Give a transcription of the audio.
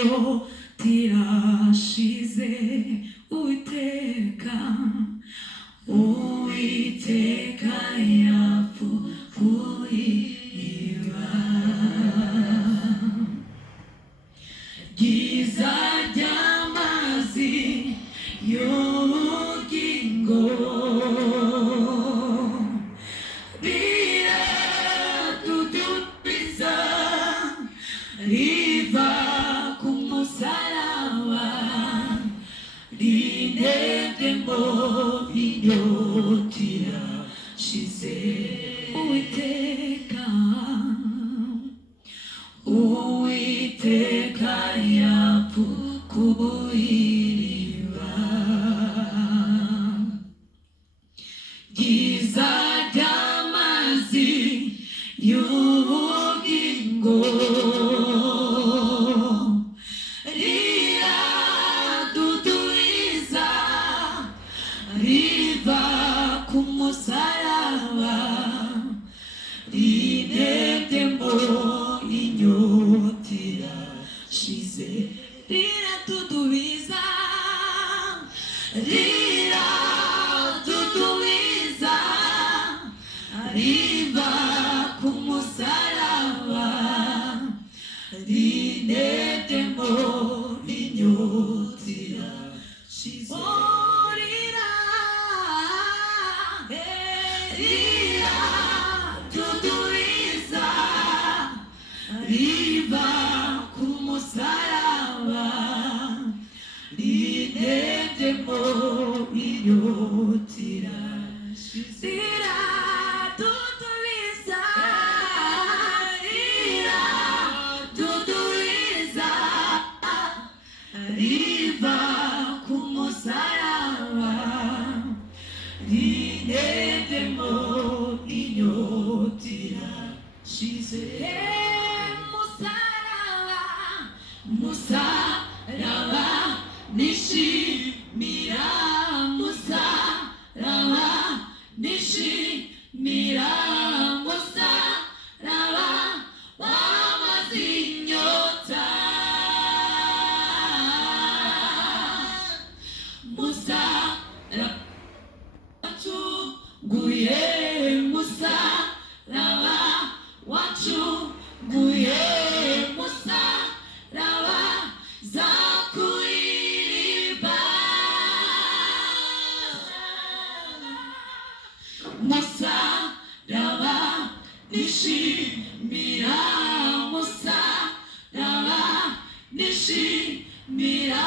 inyota irashize. Uwiteka Uwiteka yapfuye iriba ryiza ry'amazi y'ubugingo riradudubiza riva ku musaraba rinedemo inyota irashize. Uwiteka Uwiteka yapfuye iriba ryiza ry'amazi y'ubugingo riradudubiza riva ku musaraba rinedemo inyota irashize. Riradudubiza riradudubiza riva ku musaraba rinedemo inyota irashize. Riradudubiza riva ku musaraba rinedemo inyota irashize. Riradudubiza riradudubiza riva ku musaraba rinedemo inyota irashize. Musaraba nishimira musaraba nishimira musaraba wamaze inyota. Musaraba wacunguye musaraba wacunguye musaraba zakuririmba. Musaraba nishimira musaraba nishimira